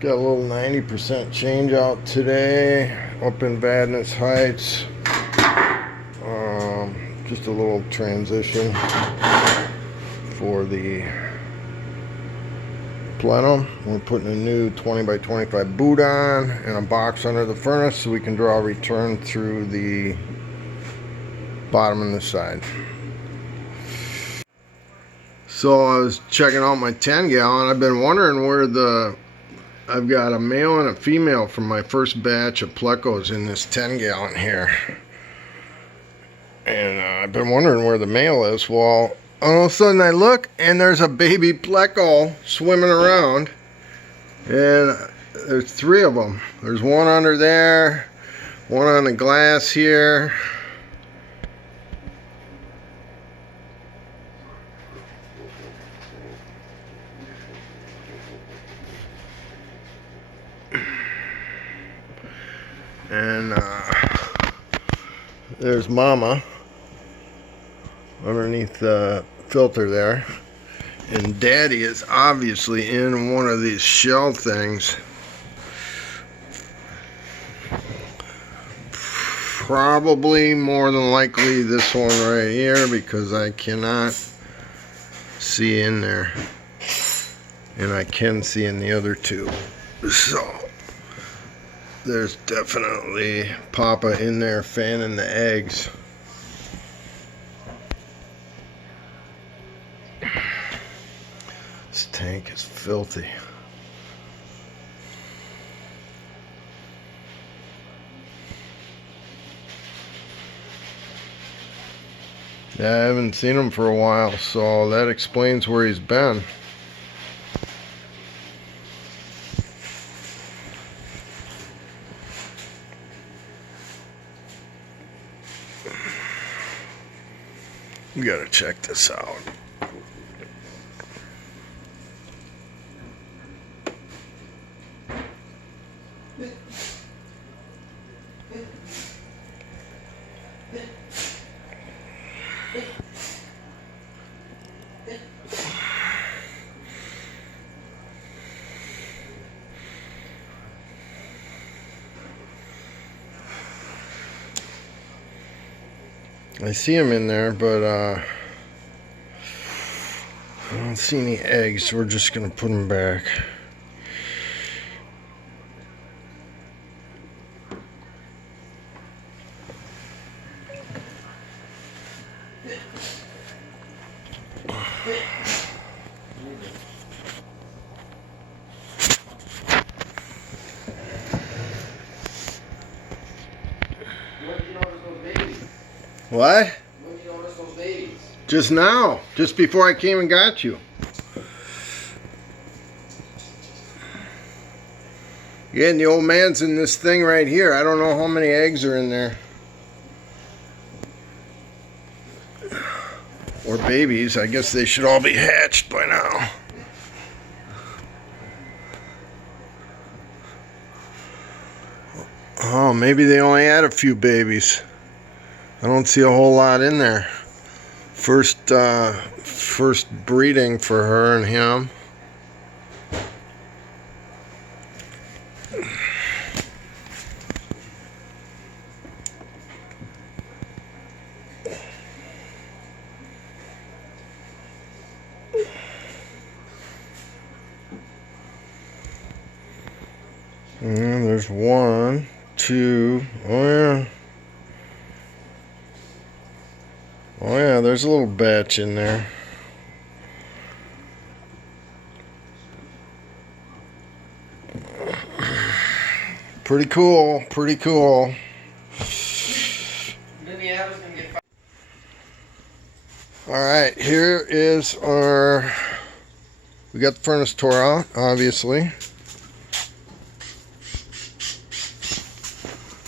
Got a little 90% change out today up in Vadnais Heights. Just a little transition for the plenum. We're putting a new 20 by 25 boot on and a box under the furnace so we can draw a return through the bottom and the side. So I was checking out my 10 gallon. I've been wondering where I've got a male and a female from my first batch of plecos in this 10 gallon here. And I've been wondering where the male is. Well, all of a sudden I look and there's a baby pleco swimming around. And there's 3 of them. There's one under there, one on the glass here. And there's Mama underneath the filter there. And Daddy is obviously in one of these shell things. Probably more than likely this one right here because I cannot see in there. And I can see in the other 2. So there's definitely Papa in there fanning the eggs. This tank is filthy. Yeah, I haven't seen him for a while, so that explains where he's been. We gotta check this out. I see him in there, but I don't see any eggs, so we're just gonna put them back. What? When did you notice those babies? Just now. Just before I came and got you. Yeah, and the old man's in this thing right here. I don't know how many eggs are in there. Or babies. I guess they should all be hatched by now. Oh, maybe they only had a few babies. I don't see a whole lot in there. First breeding for her and him. And there's 1, 2, oh yeah. Oh yeah, there's a little batch in there. Pretty cool, pretty cool. Alright, here is our... We got the furnace tore out, obviously.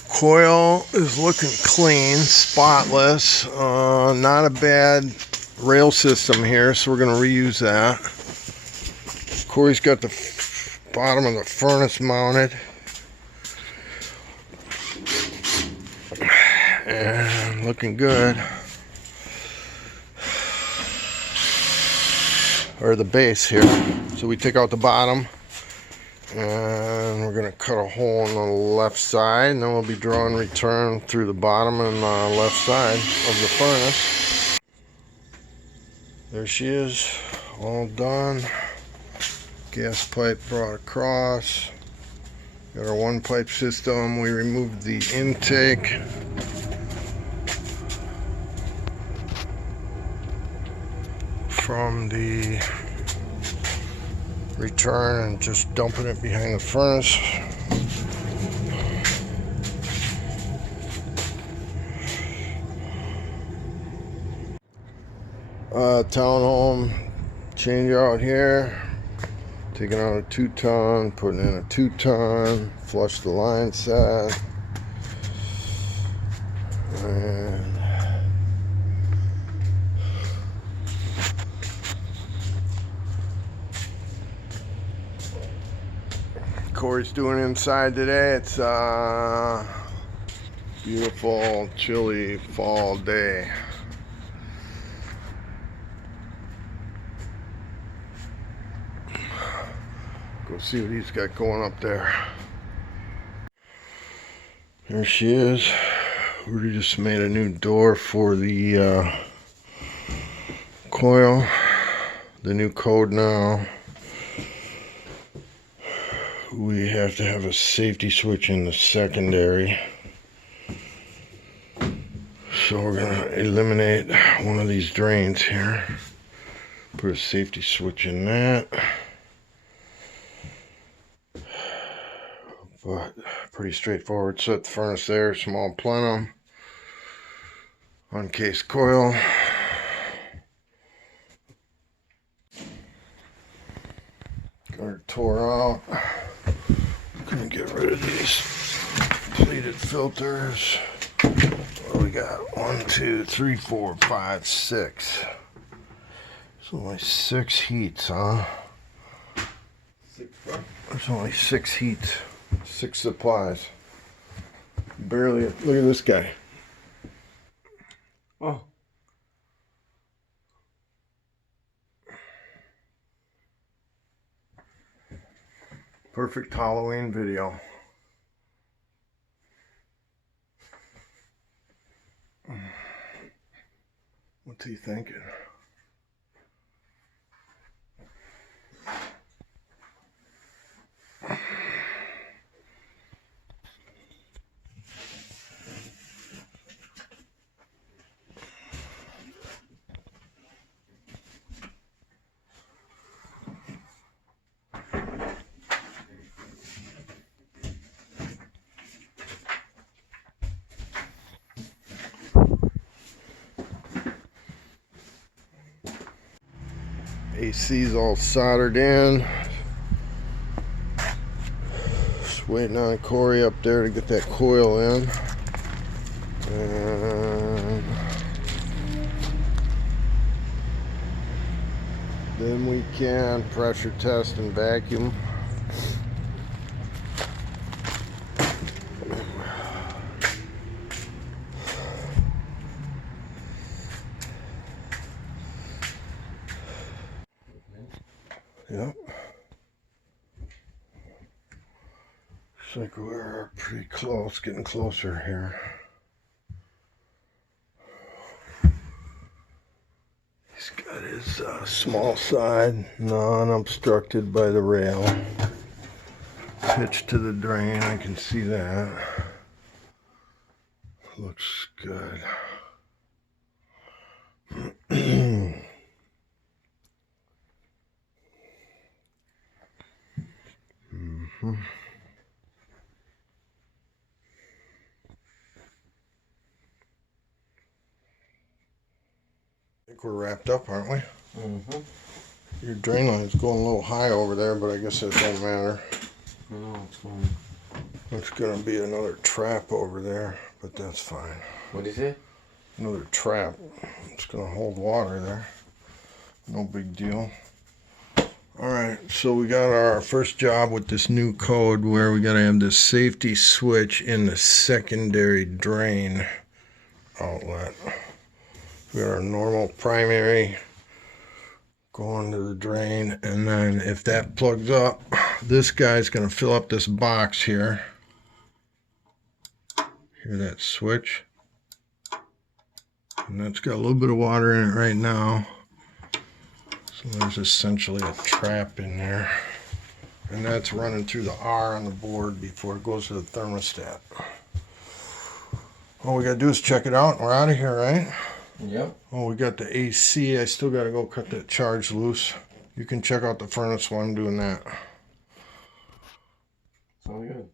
Coil is looking clean, spotless. Not a bad rail system here, so we're going to reuse that. Corey's got the bottom of the furnace mounted. And looking good. or the base here. So we take out the bottom, and we're gonna cut a hole on the left side, and then we'll be drawing return through the bottom and left side of the furnace. There she is, all done. Gas pipe brought across. Got our one pipe system. We removed the intake. From the return and just dumping it behind the furnace. Townhome change out here. Taking out a 2-ton, putting in a 2-ton, flush the line set. And Corey's doing inside today. It's a beautiful, chilly fall day. Go see what he's got going up there. There she is. We just made a new door for the coil. The new code now, we have to have a safety switch in the secondary. So we're gonna eliminate one of these drains here. Put a safety switch in that. But pretty straightforward. Set the furnace there, small plenum. Uncased coil. Got her tore out. Gonna get rid of these pleated filters. What do we got? 1, 2, 3, 4, 5, 6. There's only 6 heats, huh? There's only 6 heats. 6 supplies. Barely. Look at this guy. Oh. Perfect Halloween video. What's he thinking? AC's all soldered in. Just waiting on Corey up there to get that coil in. And then we can pressure test and vacuum. Yep. Looks like we're pretty close, getting closer here. He's got his small side non-obstructed by the rail. Pitched to the drain, I can see that. Looks good. I think we're wrapped up, aren't we? Mm-hmm. Your drain line's going a little high over there, but I guess that don't matter. No, it's fine. There's gonna be another trap over there, but that's fine. What is it? Another trap. It's gonna hold water there. No big deal. Alright, so we got our first job with this new code where we gotta have this safety switch in the secondary drain outlet. We got our normal primary going to the drain, and then if that plugs up, this guy's going to fill up this box here. Hear that switch? And that's got a little bit of water in it right now. So there's essentially a trap in there. And that's running through the R on the board before it goes to the thermostat. All we gotta do is check it out and we're out of here, right? Yep. Oh, we got the AC. I still gotta go cut that charge loose. You can check out the furnace while I'm doing that. Sounds good.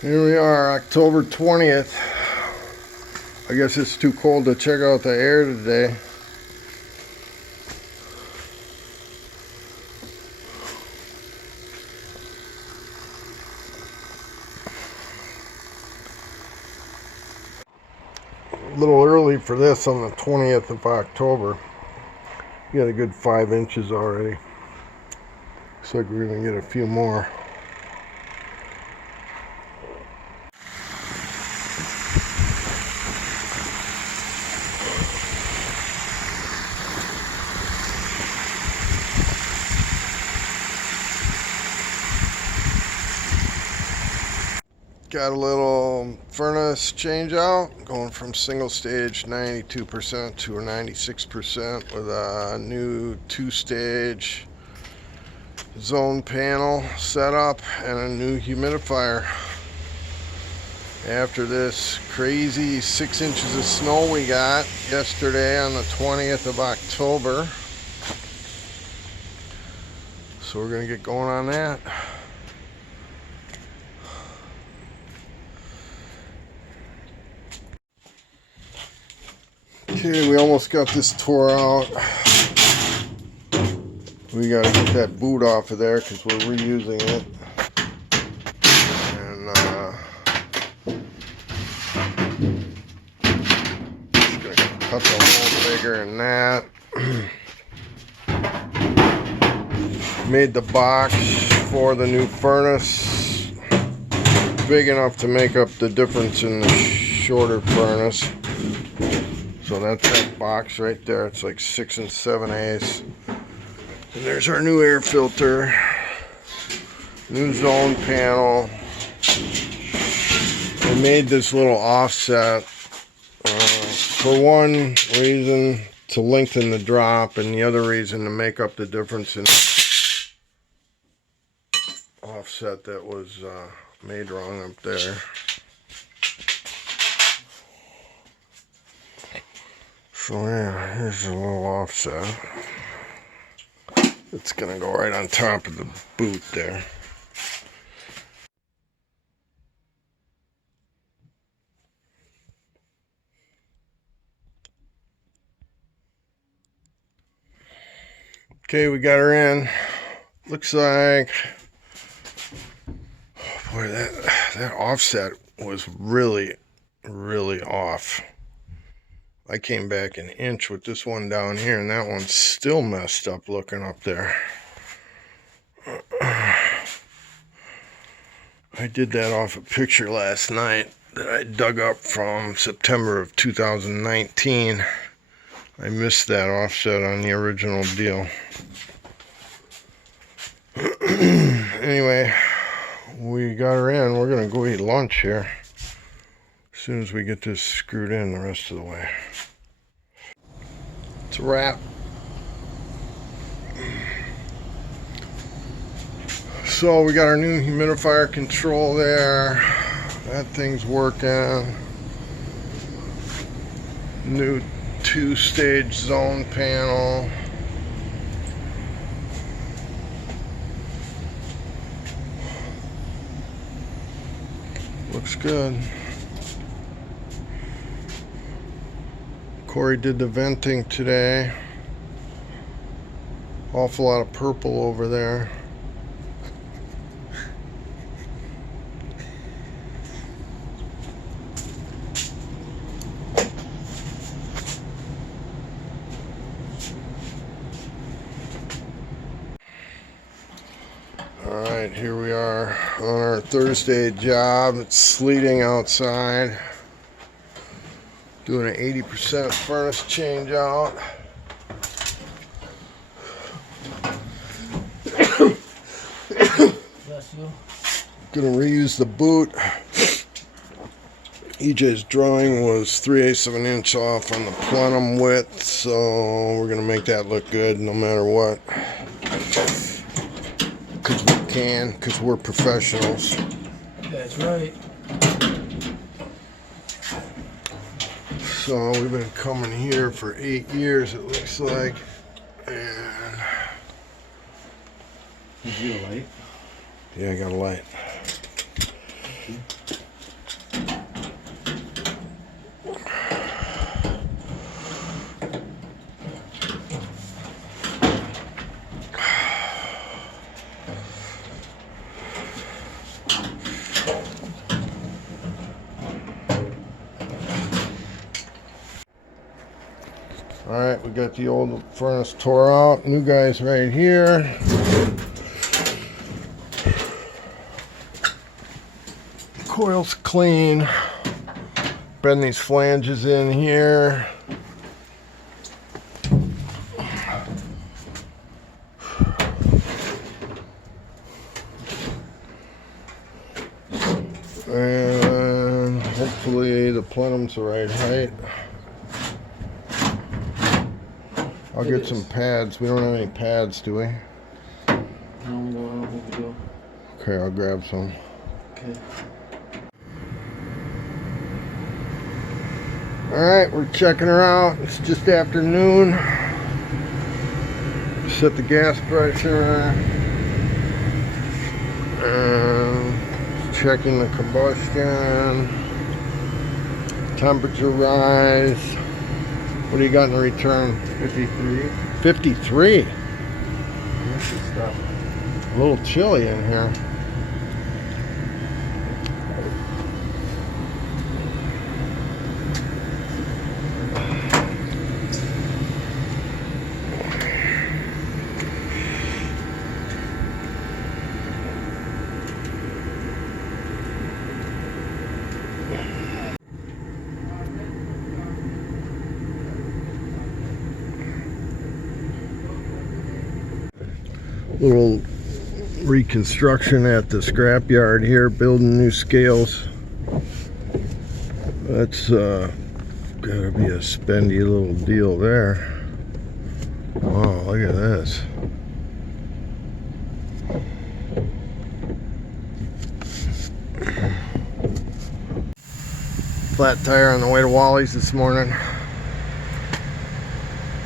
Here we are, October 20th. I guess it's too cold to check out the air today. A little early for this on the 20th of October. We got a good 5 inches already. Looks like we're gonna get a few more. Got a little furnace change out, going from single stage 92% to a 96% with a new 2-stage zone panel setup and a new humidifier. After this crazy 6 inches of snow we got yesterday on the 20th of October. So we're gonna get going on that. Okay, we almost got this tore out. We gotta get that boot off of there because we're reusing it. And just gonna cut the hole bigger in that. Made the box for the new furnace big enough to make up the difference in the shorter furnace. So that's that box right there. It's like 6 7/8. And there's our new air filter, new zone panel. I made this little offset for one reason to lengthen the drop, and the other reason to make up the difference in offset that was made wrong up there. So yeah, here's a little offset. It's gonna go right on top of the boot there. Okay, we got her in. Looks like, boy, that offset was really off. I came back an inch with this one down here, and that one's still messed up looking up there. I did that off a picture last night that I dug up from September of 2019. I missed that offset on the original deal. Anyway, we got her in. We're gonna go eat lunch here as soon as we get this screwed in the rest of the way. It's a wrap. So we got our new humidifier control there. That thing's working. New 2-stage zone panel. Looks good. Corey did the venting today. Awful lot of purple over there. Alright, here we are on our Thursday job. It's sleeting outside. Doing an 80% furnace change out. Bless you. Gonna reuse the boot. EJ's drawing was 3/8 of an inch off on the plenum width, so we're gonna make that look good no matter what. Because we can, because we're professionals. That's right. So we've been coming here for 8 years, it looks like. And Is you a light? yeah, I got a light. Alright, we got the old furnace tore out. New guy's right here. Coil's clean. Bend these flanges in here. And hopefully the plenum's the right height. I'll get some pads. We don't have any pads, do we? No, I don't think we do. Okay, I'll grab some. Okay. Alright, we're checking her out. It's just afternoon. Set the gas pressure. And checking the combustion. Temperature rise. What do you got in the return? 53. 53. This is stuff. A little chilly in here. Little reconstruction at the scrapyard here, building new scales. That's gotta be a spendy little deal there. Wow, look at this. Flat tire on the way to Wally's this morning.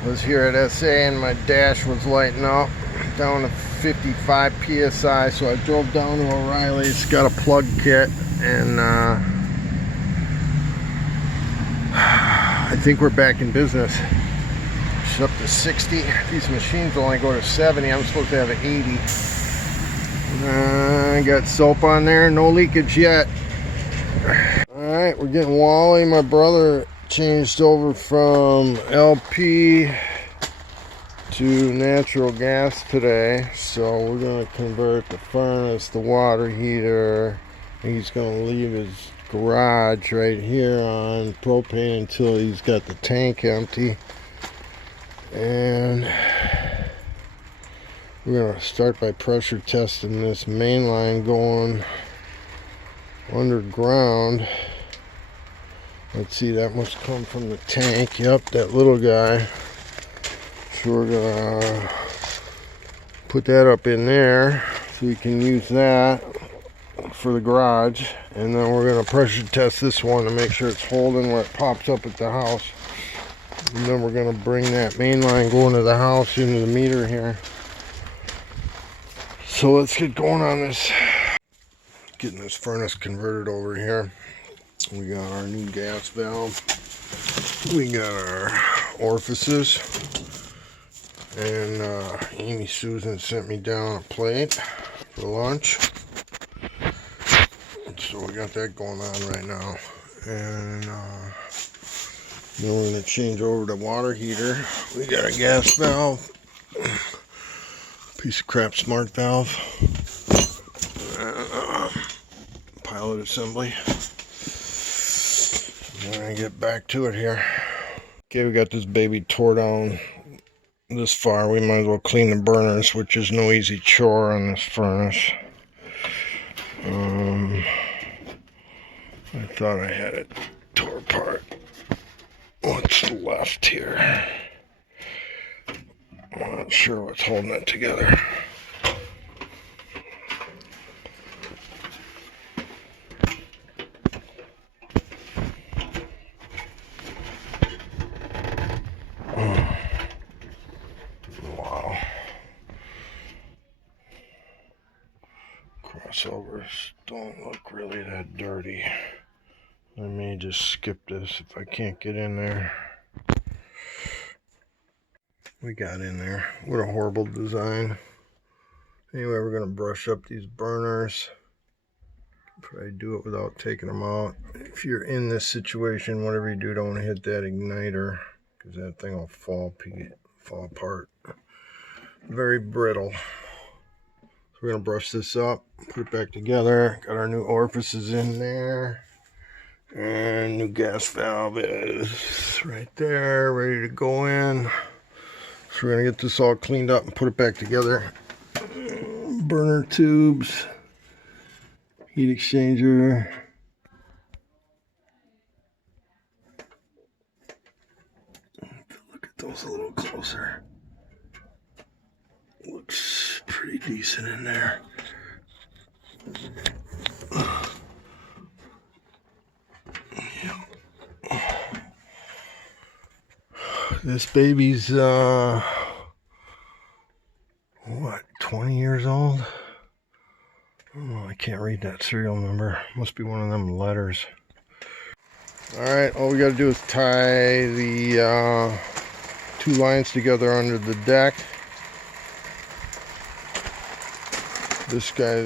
Was here at SA and my dash was lighting up down to 55 psi, so I drove down to O'Reilly's, got a plug kit, and I think we're back in business. It's up to 60. These machines only go to 70. I'm supposed to have an 80. I got soap on there, no leakage yet. Alright, we're getting Wally. My brother changed over from LP to natural gas today, so we're going to convert the furnace, the water heater. He's going to leave his garage right here on propane until he's got the tank empty, and we're going to start by pressure testing this main line going underground. Let's see, that must come from the tank. Yep, that little guy. So we're gonna put that up in there so we can use that for the garage, and then we're gonna pressure test this one to make sure it's holding where it pops up at the house, and then we're gonna bring that main line going to the house into the meter here. So let's get going on this, getting this furnace converted over here. We got our new gas valve, we got our orifices, and Amy Susan sent me down a plate for lunch, so we got that going on right now. And then we're going to change over to water heater. We got a gas valve, piece of crap smart valve, pilot assembly. we're gonna get back to it here. Okay, we got this baby tore down this far. We might as well clean the burners, which is no easy chore on this furnace. I thought I had it tore apart. What's left here? I'm not sure what's holding it together. Wow. Crossovers don't look really that dirty. I may just skip this if I can't get in there. We got in there. What a horrible design. Anyway, we're going to brush up these burners. Probably do it without taking them out. If you're in this situation, whatever you do, don't hit that igniter, because that thing will fall apart. Very brittle. So we're going to brush this up, put it back together. Got our new orifices in there. And new gas valve is right there, ready to go in. So we're going to get this all cleaned up and put it back together. Burner tubes, heat exchanger. Look at those a little closer. Looks pretty decent in there. This baby's, what, 20 years old? Oh, I can't read that serial number. Must be one of them letters. Alright, all we got to do is tie the two lines together under the deck. This guy